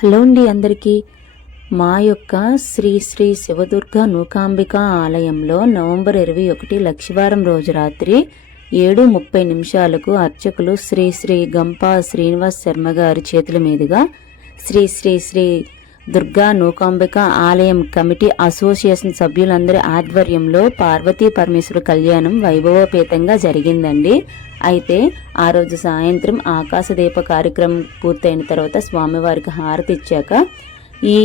Hello అండి అందరికీ. మా యొక్క శ్రీ శ్రీ శివదుర్గ నూకాంబిక ఆలయంలో నవంబర్ 21 లక్షవారం రోజు రాత్రి 7:30 అర్చకులు శ్రీ శ్రీ గంపా శ్రీనివాస్ శర్మ గారి చేతుల మీదుగా శ్రీ శ్రీ శ్రీ దుర్గా నూకాంబిక ఆలయం కమిటీ అసోసియేషన్ సభ్యులందరి ఆధ్వర్యంలో పార్వతీ పరమేశ్వర కళ్యాణం వైభవోపేతంగా జరిగిందండి. అయితే ఆ రోజు సాయంత్రం ఆకాశదీప కార్యక్రమం పూర్తయిన తర్వాత స్వామివారికి హారతి ఇచ్చాక ఈ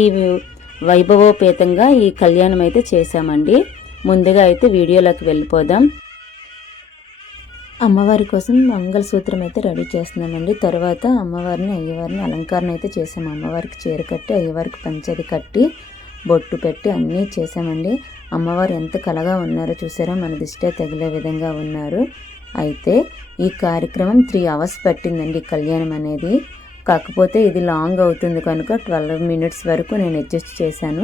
వైభవోపేతంగా ఈ కళ్యాణం అయితే చేశామండి. ముందుగా అయితే వీడియోలోకి వెళ్ళిపోదాం. అమ్మవారి కోసం మంగళసూత్రం అయితే రెడీ చేస్తున్నామండి. తర్వాత అమ్మవారిని అయ్యవారిని అలంకరణ అయితే చేసాము. అమ్మవారికి చీర కట్టి అయ్యవారికి పంచది కట్టి బొట్టు పెట్టి అన్నీ చేసామండి. అమ్మవారు ఎంత కలగా ఉన్నారో చూసారా, మన దిష్టే తగిలే విధంగా ఉన్నారు. అయితే ఈ కార్యక్రమం 3 hours పట్టిందండి కళ్యాణం అనేది. కాకపోతే ఇది లాంగ్ అవుతుంది కనుక 12 minutes వరకు నేను అడ్జస్ట్ చేశాను.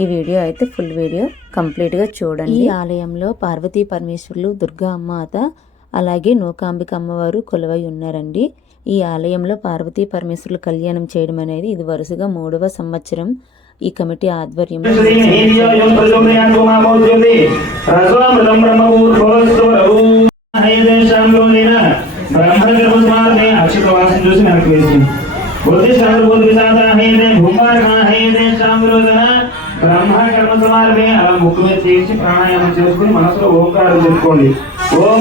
ఈ వీడియో అయితే ఫుల్ వీడియో కంప్లీట్గా చూడండి. ఈ ఆలయంలో పార్వతీ పరమేశ్వరులు, దుర్గా అమ్మాత, అలాగే నూకాంబిక అమ్మవారు కొలువై ఉన్నారండి. ఈ ఆలయంలో పార్వతీ పరమేశ్వరులు కళ్యాణం చేయడం అనేది ఇది వరుసగా 3వ సంవత్సరం ఈ కమిటీ ఆధ్వర్యంలో. బ్రహ్మకర్మ అలా ముక్కు మీద చేసి ప్రాణాయామం చేసుకుని మనసులో ఓంకారం చెప్పుకోండి. ఓం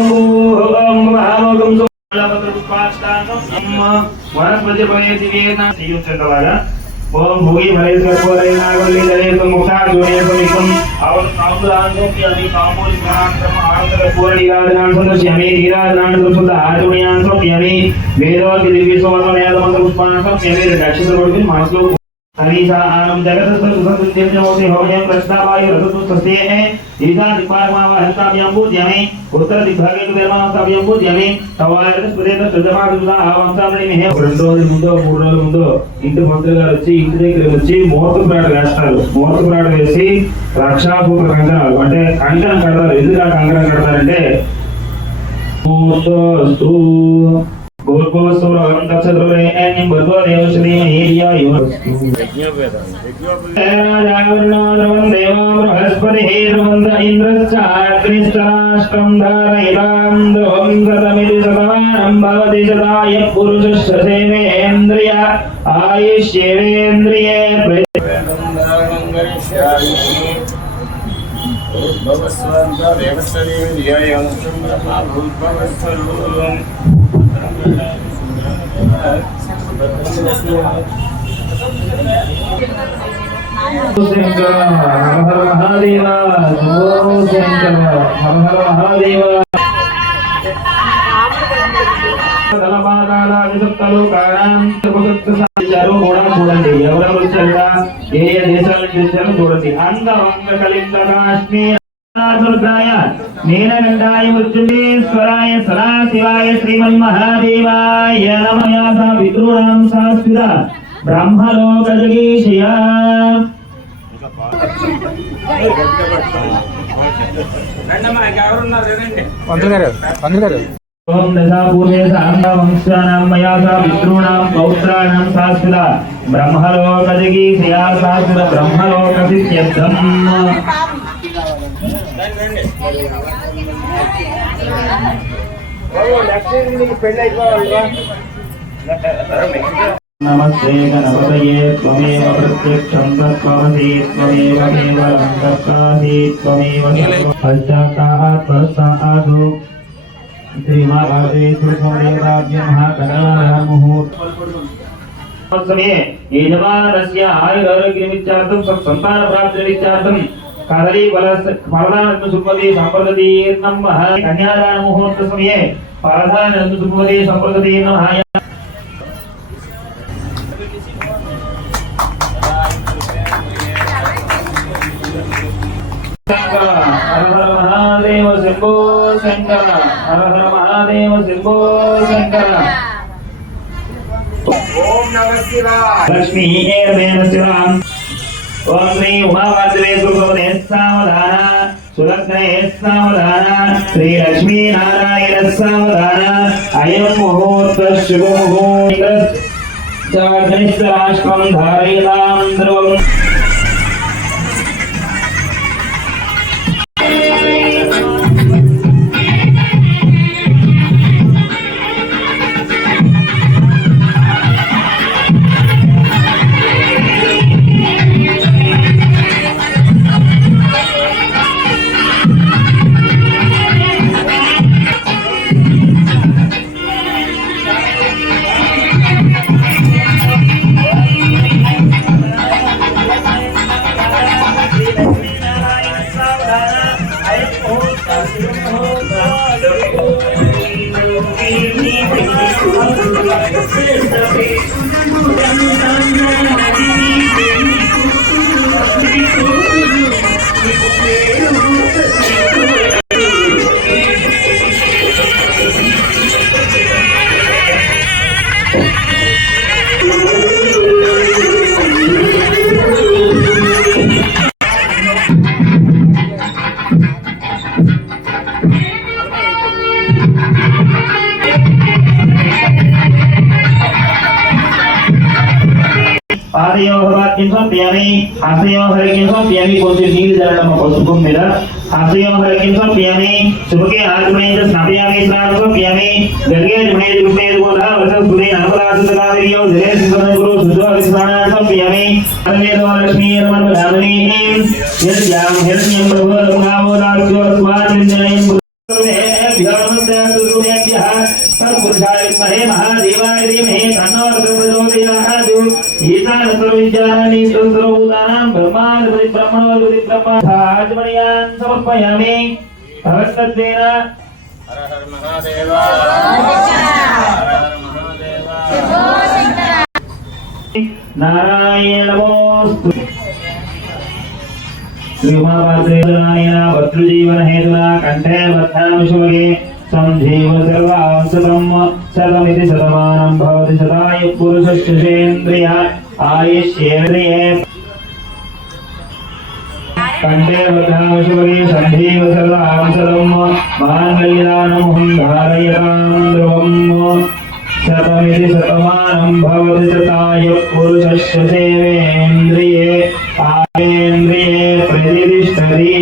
వనస్పతి ఓం భూగి భలేశ్వరం ముఖాగ్నికం ఆవులాంధ్రమి కామూలి ప్రాణాంతరం ఆనందర పూర్ణీరాజనాంధ్రమి నీరాజనాంధ్రం ఆచమయాన్మి వేదోకి దివ్యసోమ వేదమంత్ర పుష్పాంతం దక్షిణ కొడుకుని మనసులో अनीसानं जगतस्थ सुसंदिव्यमोति भवयं कृष्णावायु रसुस्तस्तेः ईशान दिक्पालमावहन्ताभ्यां पूज्यामि उत्तर दिग्भागे कुदेमांताभ्यां पूज्यामि तवायरस प्रदेश सुदमादुदा आవంతామణిమే 2 రోజుల ముందు 3 రోజుల ముందు ఇంటి మంత్రి గారు వచ్చి ఇంటి దగ్గర వచ్చి ముహూర్తం ప్రాణ వేస్తారు. ముహూర్తం ప్రాణ వేసి రక్షాపూత కంకణాలు అంటే కంకణం కడతారు. ఎందుకు ఆ కంకణం కడతారంటే ముహూర్తస్తు गोर्भवस्वरं तत्सर्वे एन्यं भर्गोदेव श्रीमहेर्यायो राजावरुणोद्रवं देवं बृहस्पतिः ध्रुवन्त इन्द्रश्चाग्निश्चराष्ट्रं धारयितां ध्रुवं सतमिति सतमानं भवति सदाय पुरुषस्य सेवेन्द्रिय आयुष्येवेन्द्रिये भवस्वन्तदेवस्वदेवं ब्रह्मा भूतभवस्वरूपम् చూడండి ఎవరెవరు వచ్చారా, ఏ దేశాల నుంచి వచ్చారో చూడండి. అంగవంగ కలింగ కాశ్మీర్ నీలకంఠాయ మృత్యుంజయేశ్వరాయ సదాశివాయ శ్రీమన్మహాదేవాయ నమః. పితॄణాం శాశ్వత బ్రహ్మలోకజగీషయ ఓం దశాపూర్వే సాంగవంశానాం మయా సా పితॄణాం పౌత్రాణాం శాశ్వత బ్రహ్మలోకజగీషయ శాశ్వత బ్రహ్మలోకసిద్ధ్యర్థం. नमस्ते गणपतये त्वमेव प्रत्यक्षं तत्त्वमसि त्वमेव केवलं तत्त्वासि त्वमेव पश्चात्तात्मसाधु श्रीमहाभारते सुसंवेदाभ्यं महागणामुहूर्तसमये यजमानस्य आयुरारोग्यमिच्छार्थं संतानप्राप्तिमिच्छार्थं कदली फलदानं सुपदि संप्रदति नमः. कन्यादान मुहूर्त समये फलदानं सुपदि संप्रदति नमः. हर हर महादेव शंभो शंकर, हर हर महादेव शंभो शंकर. ओम नमः शिवाय. लक्ष्मी एवेन शिवाय. ओम श्री उमावासवे सुभवते सावधान, सुलग्ने सावधान, श्री लक्ष्मी नारायण सावधान. अयं मुहूर्त शुभ मुहूर्त कनिष्ठराष्ट्रं धारयतां ध्रुवम् పాదయోహ వాక్యం సంప్యామి హస్తయోహ హరికిం సంప్యామి కొంచెం నీళ్ళు జరగడం పసుపు మీద హస్తయోహ హరికిం సంప్యామి శుభకే ఆత్మేంద్ర స్నాపయామి స్నానం సంప్యామి గర్గే జునేది గుణేది గోధా వస సుదే అనవరాసుతకావిర్యో జలే సింగనగురు శుద్ధ విస్నానం సంప్యామి అన్వేదో లక్ష్మీ రమణామణి యద్యాం హిరణ్యం ప్రభోదమావో రాజ్యో స్వాతింజనయం सर्वपुरुषाय महे महादेवाय धीमहि तन्नो प्रचोदयात् ईशान सर्वविद्यानि सर्वभूतानां ब्रह्माधिपति ब्रह्मणोऽधिपति ब्रह्माज्मणीयान् समर्पयामि भगवत्तेन हर हर महादेव नारायण नमोस्तु श्रीमापात्रेण भद्रजीवन हेतुना कंठे वर्धामि शुभगे संजीव सर्वांसतम शतमिति शतमानं भवति शतायुः पुरुषस्येन्द्रिय आयुष्येन्द्रिये कंठे वर्धामि शुभगे संजीव सर्वांसतम माङ्गल्यानमुहं धारयतां ध्रुवम् शतमिति शतमानं भवति शतायुः पुरुषस्येन्द्रिये आयुष्येन्द्रिये प्रतिष्ठति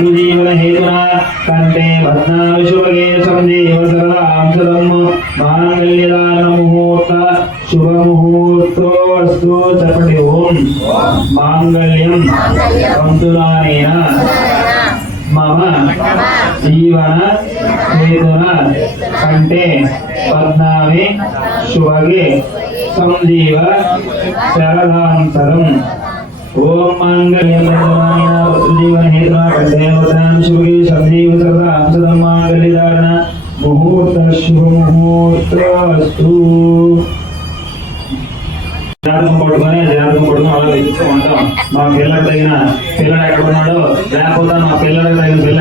जीवन हेतुना कंठे भद्नामि शुभगे संजीव सर्वांसदं मांगल्यदान मुहूर्त शुभ मुहूर्तोऽस्तु चपटि ओम मांगल्यं तन्तुनानेन मम जीवन हेतुना कंठे भद्नामि शुभगे संजीव शरदांतरम् ओम मांगल्यं जीवन हेतुना कंठे भद्नामि शुभगे संजीव सर्वांसदं मांगल्यदान मुहूर्त शुभ मुहूर्तोऽस्तु జాతకం పట్టుకొని అలా తెచ్చుకుంటాం మా పిల్లడు తగిన పిల్లడు ఎక్కడ ఉన్నాడో లేకపోతే మా పిల్లడు తగిన పిల్ల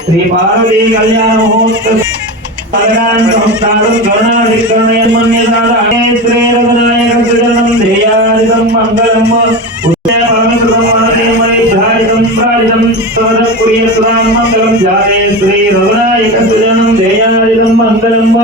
श्री पार्वती कल्याण महोत्सव मंगलम जाते श्री रघुनायक सुजनम देयादिदं मंगलम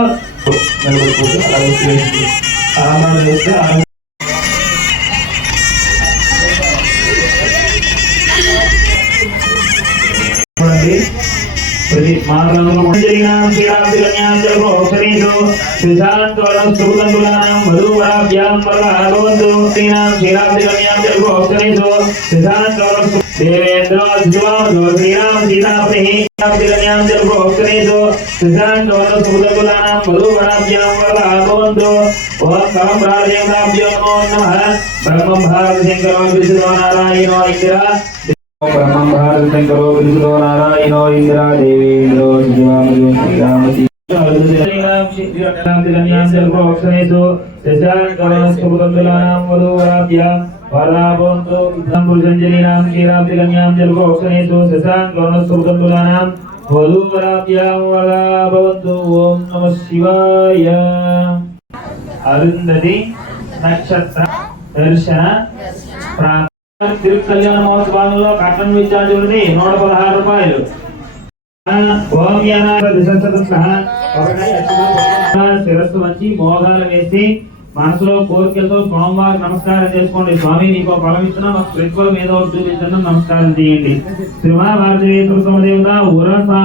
ब्रह्मं भारतशङ्करो विष्णुरो नारायणो इंद्रा देवेन्द्रो शिवामयो श्रीरामति ओम नमः शिवाय। अरुंधति नक्षत्र दर्शन తిరుకల్యాణ మహోత్సవంలో కట్టన్ విచార్జ్ ఉన్నది 116 రూపాయలు। ఓం యానాద దిశంతః శిరస్సు వచ్చి మోగాలు వేసి మనసులో కోరికలతో స్వామివారికి నమస్కారం చేసుకోండి। స్వామి నీకు ఫలం ఇస్తున్నా మాకు ప్రతిఫలం ఏదో ఒకటి చూపించండి, నమస్కారం చేయండి। శ్రీమా భారతీయ దేవత ఉరసా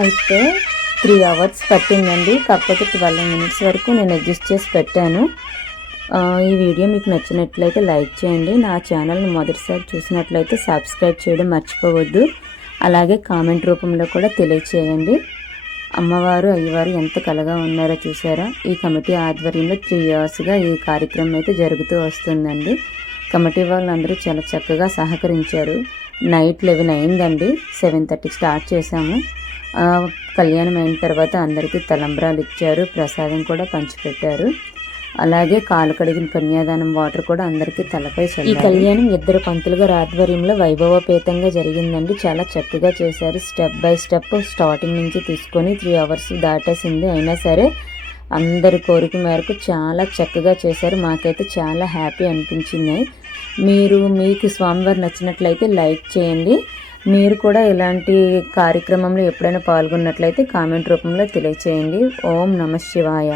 అయితే 3 hours పట్టిందండి, కాకపోతే 12 minutes వరకు నేను అడ్జస్ట్ చేసి పెట్టాను। ఈ వీడియో మీకు నచ్చినట్లయితే లైక్ చేయండి, నా ఛానల్ని మొదటిసారి చూసినట్లయితే సబ్స్క్రైబ్ చేయడం మర్చిపోవద్దు, అలాగే కామెంట్ రూపంలో కూడా తెలియచేయండి। అమ్మవారు అయ్యవారు ఎంత కలగా ఉన్నారో చూసారా। ఈ కమిటీ ఆధ్వర్యంలో 3 yearsగా ఈ కార్యక్రమం అయితే జరుగుతూ వస్తుందండి। కమిటీ వాళ్ళందరూ చాలా చక్కగా సహకరించారు। నైట్ 11 అయిందండి, 7:30 స్టార్ట్ చేశాము। కళ్యాణం అయిన తర్వాత అందరికీ తలంబ్రాలు ఇచ్చారు, ప్రసాదం కూడా పంచిపెట్టారు, అలాగే కాలు కడిగిన కన్యాదానం వాటర్ కూడా అందరికీ తలపై చల్లారు। ఈ కళ్యాణం 2 పంతులు గారి ఆధ్వర్యంలో వైభవపేతంగా జరిగిందండి, చాలా చక్కగా చేశారు। స్టెప్ బై స్టెప్ స్టార్టింగ్ నుంచి తీసుకొని 3 hours దాటేసింది, అయినా సరే అందరి కోరిక మేరకు చాలా చక్కగా చేశారు। మాకైతే చాలా హ్యాపీ అనిపించింది। మీకు స్వామివారు నచ్చినట్లయితే లైక్ చేయండి, మీరు కూడా ఇలాంటి కార్యక్రమంలో ఎప్పుడైనా పాల్గొన్నట్లయితే కామెంట్ రూపంలో తెలియచేయండి। ఓం నమః శివాయ।